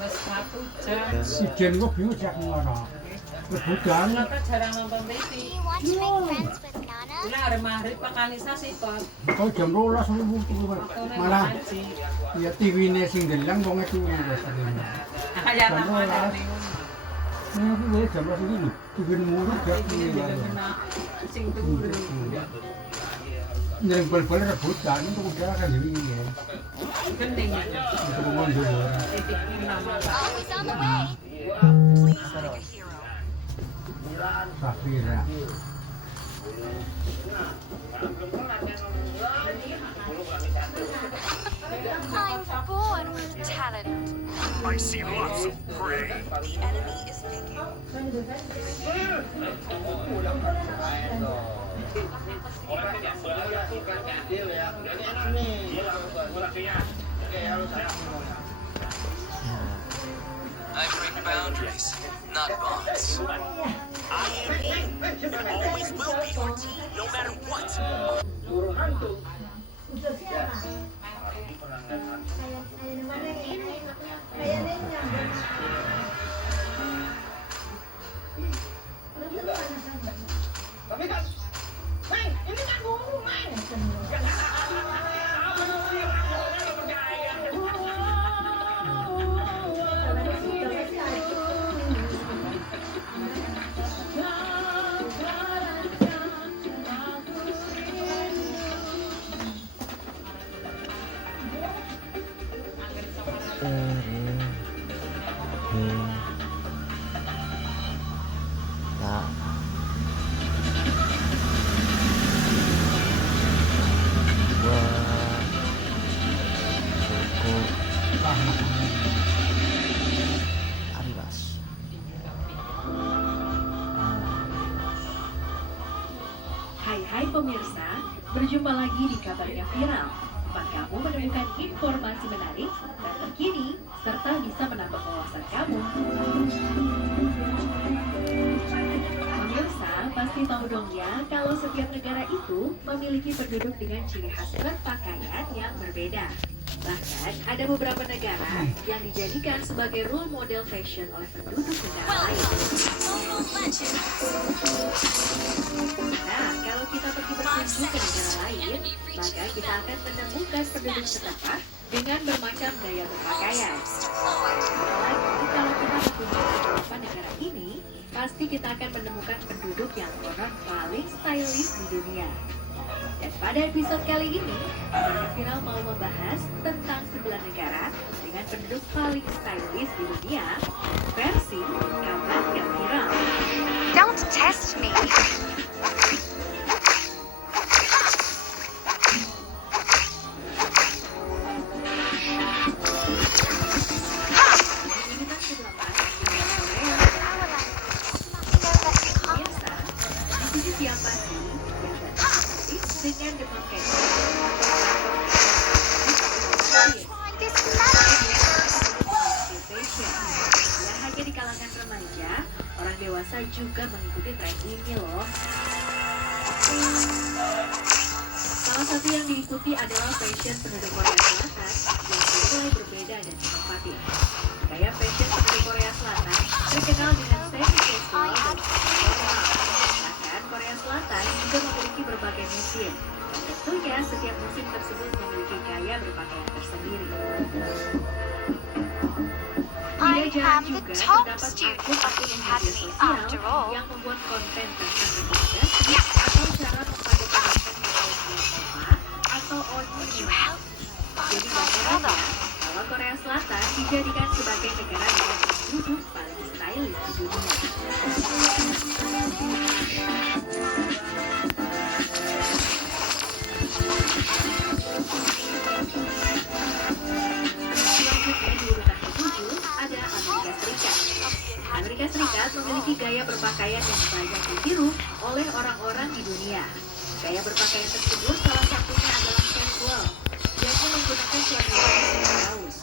Mas satu jam. Si Jen kok bingung sejak mana? Rebutan. Kenapa jarang nonton TV? Ini hari maghrib Pak Kanisa sih Pak. Kau jam 12 malah ya TV-ne sing delang wong itu wis tadi. Kayak apa ada nih? Nah, itu jam 12 ini lho. TV murah gak Ini sing turu. Yang bal-bal rebutan itu udah kan jadi ini ya. Gending. Itu mundur. Titik nama. Always on the way. Please pick a hero. Safira. I'm born with talent. I see lots of prey. The enemy is picking. I break boundaries, not bonds. I am you, and always will be your team, no matter what. Hai pemirsa, berjumpa lagi di Kabarnya Viral, tempat kamu menemukan informasi menarik dan terkini, serta bisa menambah wawasan kamu. Pemirsa, pasti tahu dong ya kalau setiap negara itu memiliki penduduk dengan ciri khas berpakaian yang berbeda. Bahkan ada beberapa negara yang dijadikan sebagai role model fashion oleh penduduk negara lain. Nah, kalau kita pergi berkunjung ke negara lain, maka kita akan menemukan penduduk setempat dengan bermacam gaya berpakaian. Apalagi kalau kita berkunjung ke beberapa negara ini, pasti kita akan menemukan penduduk yang konon paling stylish di dunia. Dan pada episode kali ini, Kabarnya Viral mau membahas tentang 9 negara dengan penduduk paling stylish di dunia versi Kabarnya Viral. Don't test me. Siapa sih yang dengan demam kayak tidak hanya di kalangan remaja, orang dewasa juga mengikuti tren ini loh. Salah satu yang diikuti adalah fashion penduduk Korea Selatan yang mulai berbeda dan inovatif. Gaya fashion penduduk Korea Selatan terkenal dengan semi-casual dan formal. Bahkan Korea Selatan juga memiliki berbagai musim. Dan tentunya setiap musim tersebut memiliki gaya berpakaian tersendiri. Tidak jarang juga terdapat akun-akun di media sosial yang membuat konten tentang rekomendasi atau cara memadupadankan pakaian Eropa atau Oni. Jadi bagaimana kalau Korea Selatan dijadikan sebagai negara dengan penduduk paling stylish di dunia? Selanjutnya di urutan ke-7 ada Amerika Serikat. Amerika Serikat memiliki gaya berpakaian yang banyak ditiru oleh orang-orang di dunia. Gaya berpakaian tersebut salah satunya adalah casual, yaitu menggunakan celana dan kaos.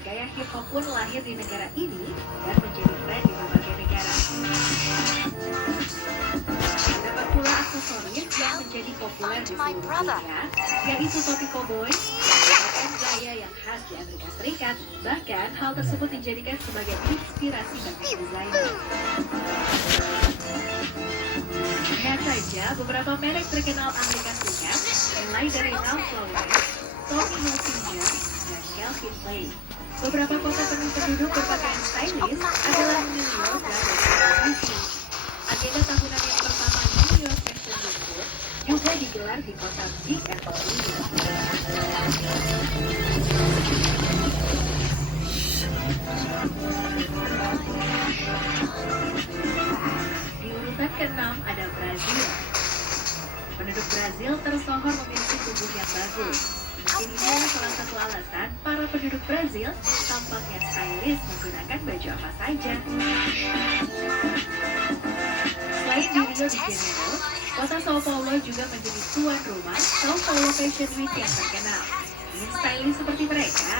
Gaya hip hop pun lahir di negara ini dan menjadi tren di berbagai negara. Terdapat pula aksesoris yang menjadi populer di seluruh dunia, yaitu topi koboi yang merupakan gaya yang khas di Amerika Serikat. Bahkan hal tersebut dijadikan sebagai inspirasi bagi desainer. Lihat saja beberapa merek terkenal Amerika Serikat, mulai dari Ralph Lauren, Tommy Hilfiger, dan Calvin Klein. Beberapa kota penuh penduduk berpakaian stylish adalah New York dan Washington DC. Agenda tahunan yang pertama New York Fashion Week pun juga digelar di kota Big Apple ini. Di urutan ke-6 ada Brazil. Penduduk Brazil tersohor memiliki tubuh yang bagus. Mungkin ini salah satu alasan para penduduk Brazil tampaknya stylish menggunakan baju apa saja. Selain di Rio de Janeiro, kota Sao Paulo juga menjadi tuan rumah Sao Paulo Fashion Week yang terkenal. Ingin stylish seperti mereka?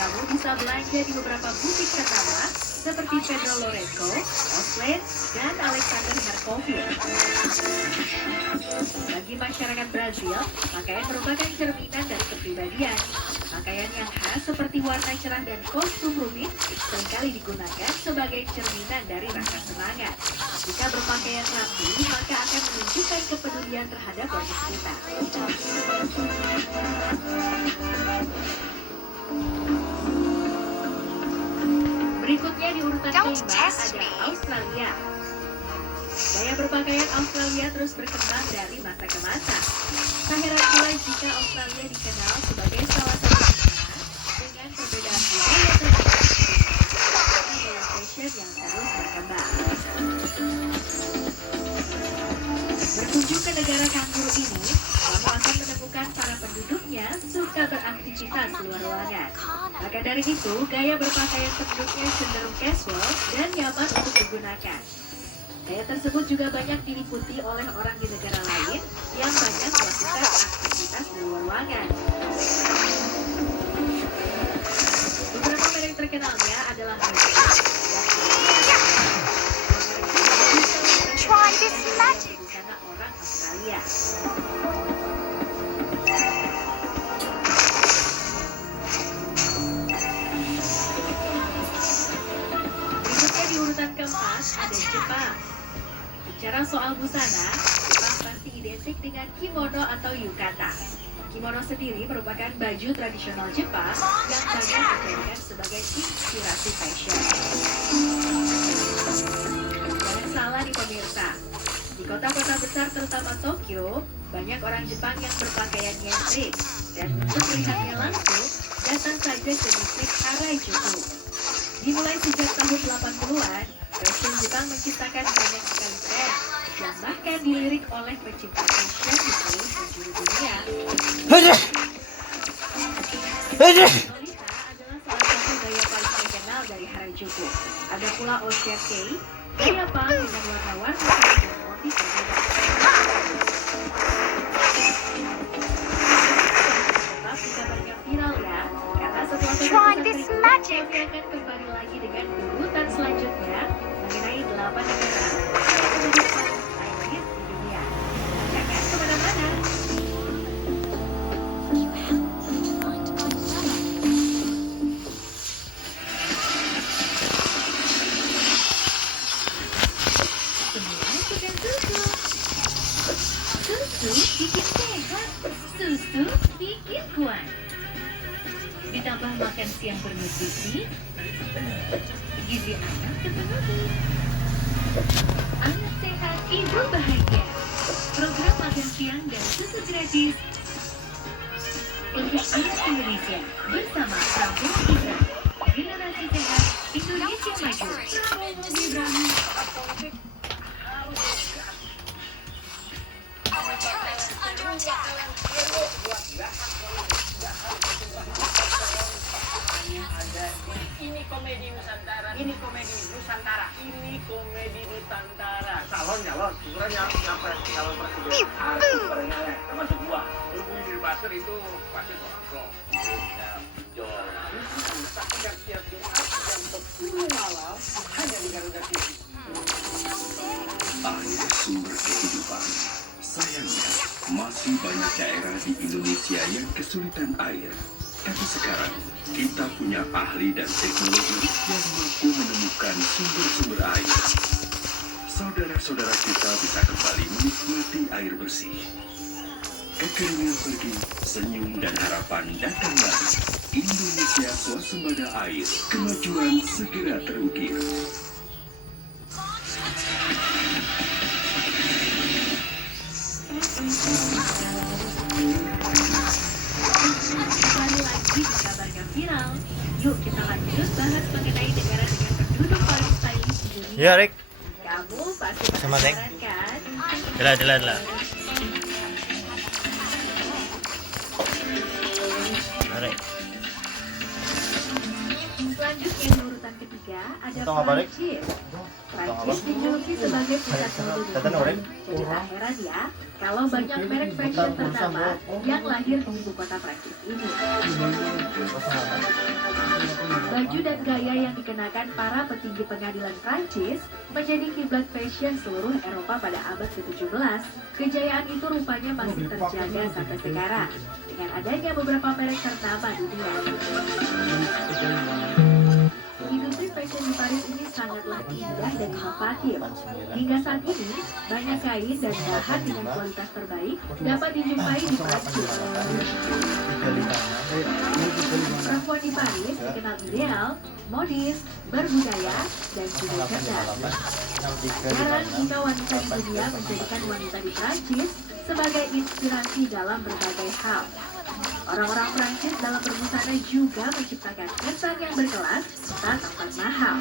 Kamu bisa belanja di beberapa butik ternama seperti Pedro Lorenzo, Oslin, dan Alexander Herkoville. Bagi masyarakat Brazil, pakaian merupakan cerminan dari kepribadian. Pakaian yang khas seperti warna cerah dan kostum rumit seringkali digunakan sebagai cerminan dari rasa semangat. Jika berpakaian rapi, maka akan menunjukkan kepedulian terhadap orang sekitar. Berikutnya di urutan kelima ada Australia. Gaya berpakaian Australia terus berkembang dari masa ke masa. Tak heran pula jika Australia dikenal sebagai salah satu negara dengan perbedaan budaya terbesar gaya fashion yang terus berkembang. Berkunjung ke negara kanguru ini, kamu akan menemukan para penduduknya suka beraktivitas luar ruangan. Maka dari itu, gaya berpakaian penduduknya cenderung casual dan nyaman untuk digunakan. Gaya tersebut juga banyak diliputi oleh orang di negara lain yang banyak melakukan aktivitas di luar ruangan. Beberapa merek terkenalnya adalah Try this magic. busana orang Australia. Berikutnya di urutan keempat ada Jepang. Bicara soal busana, Jepang pasti identik dengan kimono atau yukata. Kimono sendiri merupakan baju tradisional Jepang yang banyak dijadikan sebagai inspirasi fashion. Jangan salah nih pemirsa, di kota-kota besar terutama Tokyo, banyak orang Jepang yang berpakaian nyentrik. Dan untuk melihatnya langsung, datang saja ke distrik Harajuku. Dimulai sejak tahun 80-an, fashion Jepang menciptakan banyak sekali tren yang bahkan dilirik oleh pecinta fashion di seluruh penjuru dunia. Lolita adalah salah satu gaya paling terkenal dari Harajuku. Ada pula Oshirkei, gaya punk dengan warna-warni dan motif berbeda. Sebab bisa banyak viral ya, karena setelah Try this magic. kami akan kembali lagi dengan urutan selanjutnya mengenai 8 negara yang menjadi paling stylish di dunia. Jangan kemana-mana. Semua bukan susu. Susu bikin sehat. Susu bikin kuat. Ditambah makan siang bernutrisi, gizi anak terpenuhi. Anak sehat, ibu bahagia. Program makan siang dan susu gratis untuk anak Indonesia bersama Prabowo Gibran. Generasi sehat, Indonesia maju. Prabowo Gibran. Our turret is under attack. Ini komedi Nusantara. Ini komedi Nusantara. Ini komedi Nusantara. Calon, ukuran nyampe calon presiden. Termasuk gua. Lu punya Basir itu pasti orang pro. Ya, Jol. Tapi yang tiap Jumat jam 10 malam hanya di Garuda TV. Air sumber kehidupan. Sayangnya, masih banyak daerah di Indonesia yang kesulitan air. Tapi sekarang, kita punya ahli dan teknologi yang mampu menemukan sumber-sumber air. Saudara-saudara kita bisa kembali menikmati air bersih. Kekeringan pergi, senyum dan harapan datang lagi. Indonesia swasembada air, kemajuan segera terukir. Kembali lagi di kabarnya viral. Yuk kita lanjut bahas mengenai negara dengan penduduk paling stylish di dunia. Ya, Rick. Kamu pasti Sama, Rick. penasaran kan? Jelas. Rick. Selanjutnya di urutan ketiga ada Untung apa, Rick? Prancis. Prancis dijuluki sebagai pusat mode Tatan, dunia. Rick? Jadi tak heran ya kalau banyak merek fashion ternama yang lahir di ibu kota Prancis ini. Baju dan gaya yang dikenakan para petinggi pengadilan Prancis menjadi kiblat fashion seluruh Eropa pada abad ke-17. Kejayaan itu rupanya masih terjaga sampai sekarang dengan adanya beberapa merek ternama dunia. Industri fashion di Paris ini sangatlah indah dan inovatif. Hingga saat ini, banyak kain dan bahan dengan kualitas terbaik dapat dijumpai di Prancis. Perempuan di Paris dikenal ideal, modis, berbudaya, dan juga cerdas. Jarang jika wanita di dunia menjadikan wanita di Prancis sebagai inspirasi dalam berbagai hal. Orang-orang Prancis dalam berbusana juga menciptakan kesan yang berkelas tak tampak mahal.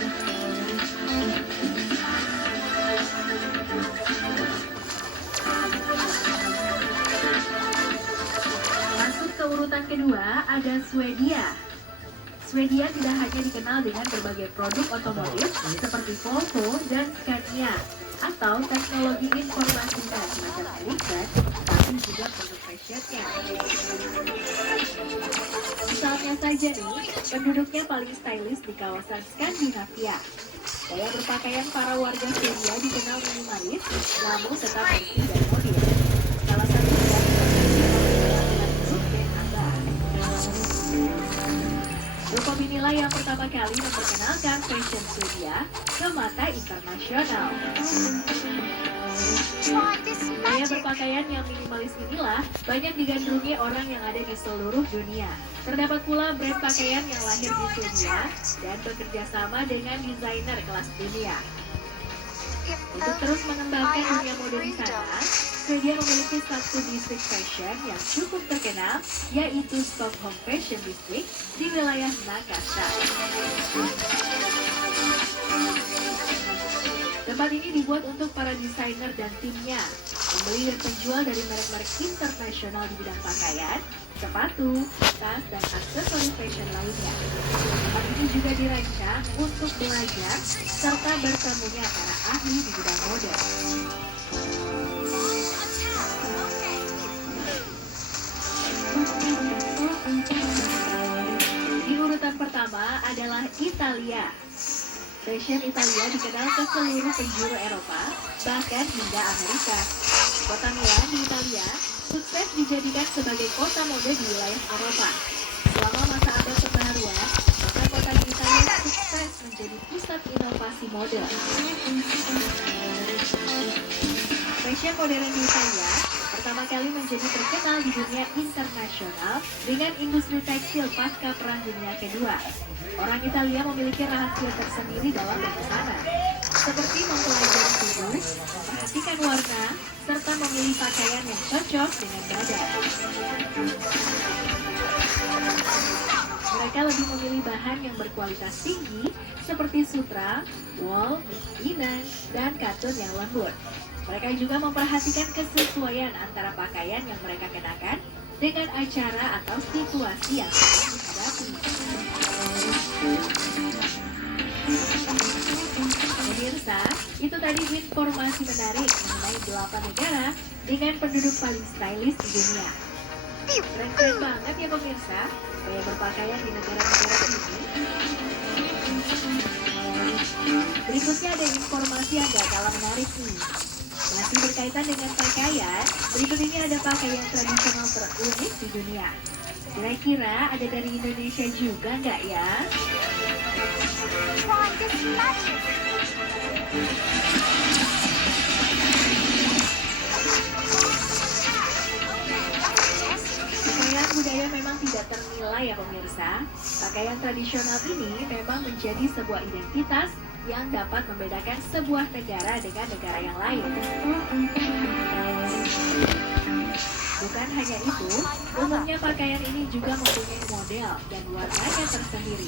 Masuk ke urutan kedua ada Swedia. Swedia tidak hanya dikenal dengan berbagai produk otomotif seperti Volvo dan Scania atau teknologi informasinya semacam Ericsson, tapi juga produk fashionnya. Misalnya saja nih, penduduknya paling stylish di kawasan Skandinavia. Gaya berpakaian para warga Swedia dikenal minimalis, namun tetap bersih dan modern. Salah satunya penampilan grup band ABBA. Grup inilah yang pertama kali memperkenalkan fashion Swedia ke mata internasional. Gaya berpakaian yang minimalis inilah banyak digandrungi orang yang ada di seluruh dunia. Terdapat pula brand pakaian yang lahir di Swedia dan bekerja sama dengan desainer kelas dunia. Untuk terus mengembangkan dunia mode di sana, Swedia memiliki satu distrik fashion yang cukup terkenal, yaitu Stockholm Fashion District di wilayah Makassar. Tempat ini dibuat untuk para desainer dan timnya, membeli dan penjual dari merek-merek internasional di bidang pakaian, sepatu, tas, dan aksesoris fashion lainnya. Tempat ini juga dirancang untuk belajar serta bertemunya para ahli di bidang mode. Di urutan pertama adalah Italia. Fashion Italia dikenal ke seluruh penjuru Eropa, bahkan hingga Amerika. Kota Milan di Italia sukses dijadikan sebagai kota mode di wilayah Eropa. Selama masa abad pembaruan, maka kota di Italia sukses menjadi pusat inovasi mode. Fashion modern di Italia pertama kali menjadi terkenal di dunia internasional dengan industri tekstil pasca Perang Dunia Kedua. Orang Italia memiliki rahasia tersendiri dalam berbusana, seperti mempelajari tubuh, memperhatikan warna, serta memilih pakaian yang cocok dengan badan. Mereka lebih memilih bahan yang berkualitas tinggi, seperti sutra, wool, linen, dan katun yang lembut. Mereka juga memperhatikan kesesuaian antara pakaian yang mereka kenakan dengan acara atau situasi yang sedang dihadapi. Pemirsa, itu tadi informasi menarik mengenai 8 negara dengan penduduk paling stylish di dunia. Keren-keren banget ya pemirsa, gaya berpakaian di negara-negara ini. Berikutnya ada informasi yang gak kalah menarik nih. Masih berkaitan dengan pakaian, berikut ini ada pakaian tradisional terunik di dunia. Kira-kira ada dari Indonesia juga nggak ya? Kekayaan budaya memang tidak ternilai ya pemirsa. Pakaian tradisional ini memang menjadi sebuah identitas yang dapat membedakan sebuah negara dengan negara yang lain. Bukan hanya itu, umumnya pakaian ini juga mempunyai model dan warnanya tersendiri.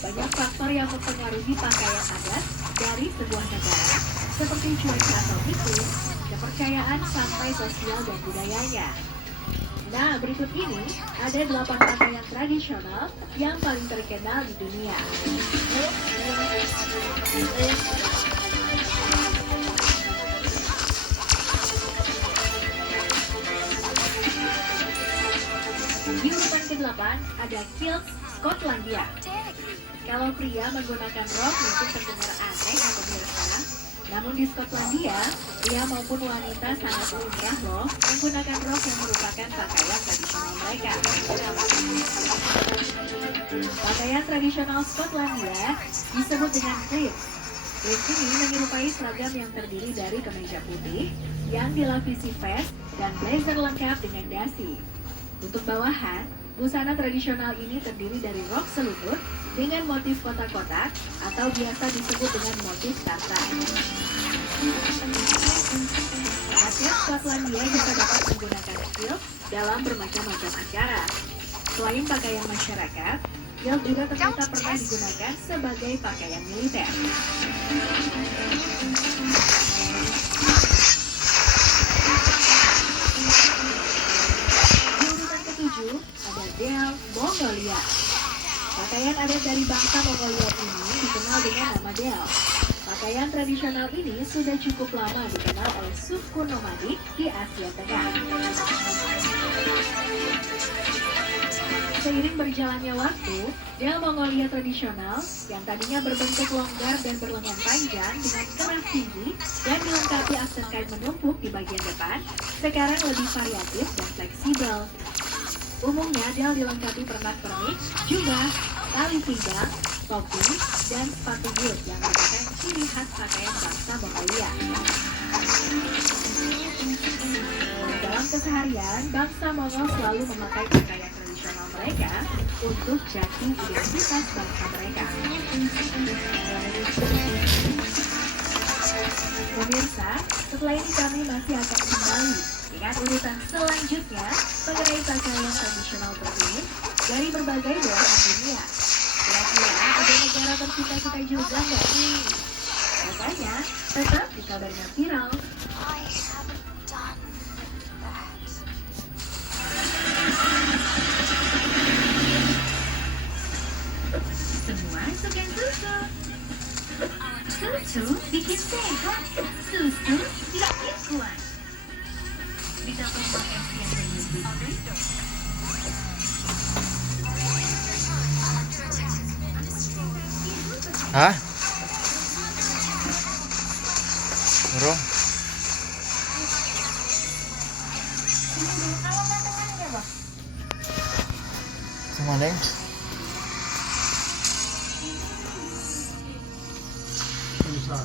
Banyak faktor yang mempengaruhi pakaian adat dari sebuah negara, seperti cuaca atau iklim, kepercayaan sampai sosial dan budayanya. Nah, berikut ini ada 8 pakaian tradisional yang paling terkenal di dunia. Di urutan ke-8 ada kilt Skotlandia. Kalau pria menggunakan rok mungkin terdengar aneh ya pemirsa. Namun di Skotlandia, pria maupun wanita sangat lumrah loh menggunakan rok yang merupakan pakaian tradisional mereka. Pakaian tradisional Skotlandia disebut dengan kilt. Kilt ini menyerupai seragam yang terdiri dari kemeja putih yang dilapisi vest dan blazer lengkap dengan dasi. Untuk bawahan, busana tradisional ini terdiri dari rok selutut dengan motif kotak-kotak atau biasa disebut dengan motif tartan. Rakyat Skotlandia juga dapat menggunakan kilt dalam bermacam-macam acara. Selain pakaian masyarakat, kilt juga ternyata pernah digunakan sebagai pakaian militer. Ada Del Mongolia. Pakaian adat dari bangsa Mongolia ini dikenal dengan nama Del. Pakaian tradisional ini sudah cukup lama dikenal oleh suku nomadik di Asia Tengah. Seiring berjalannya waktu, Del Mongolia tradisional yang tadinya berbentuk longgar dan berlengan panjang dengan kerah tinggi dan dilengkapi aksen kain menumpuk di bagian depan, sekarang lebih variatif dan fleksibel. Umumnya Del dilengkapi pernak-pernik, jubah, tali pinggang, topi, dan sepatu boot yang merupakan ciri khas pakaian bangsa Mongolia. Dalam keseharian, bangsa Mongol selalu memakai pakaian tradisional mereka untuk jati identitas bangsa mereka. Pemirsa, setelah ini kami masih akan kembali dengan urutan selanjutnya mengenai pakaian tradisional terkini dari berbagai belahan dunia. Kira-kira ada negara tercinta kita juga nggak nih? Makanya tetap di kabarnya viral. Semua suka susu. Susu bikin sehat. Susu bikin kuat. Ditambah makan siang dan bergizi. Hah? Bro? Sama Neng? Bisa.